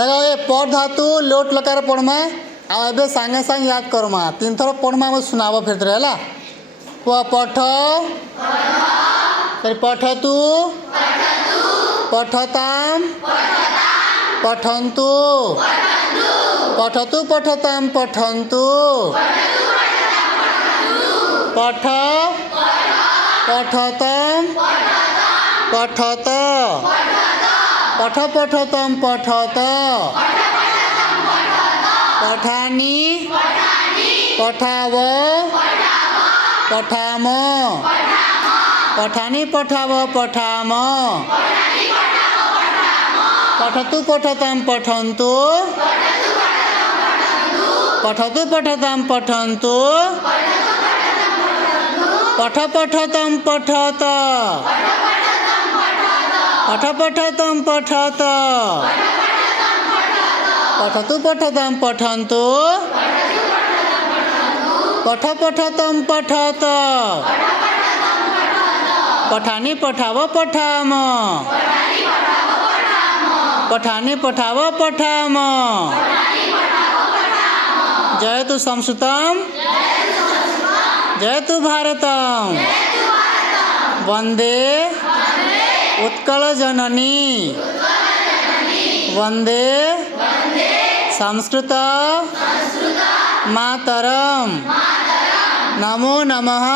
देखो ये पढ़ धातु लोट लकार पढ़मा आबे सांगे सांग याद करमा 3 थर पढ़मा हम सुनाबो फिर रे हला पठ फिर पठतु पठताम पठन्तु पठतु पठताम पठन्तु पठ पठताम पठत पठ पठतम पठत पठानी पठाव पठाम पठानी पठाव पठाम पठतु पठताम पठन्तु पठतु पठताम पठन्तु पठ पठतम पठत पठ पठतम पठत पठतु पठताम पठन्तु पठ पठतम पठत पठानी पठाव पठाम पठानी पठाव पठाम जयतु संस्कृतम जयतु भारतम वंदे उत्कल जननी वंदे संस्कृत मातरम नमो नमः।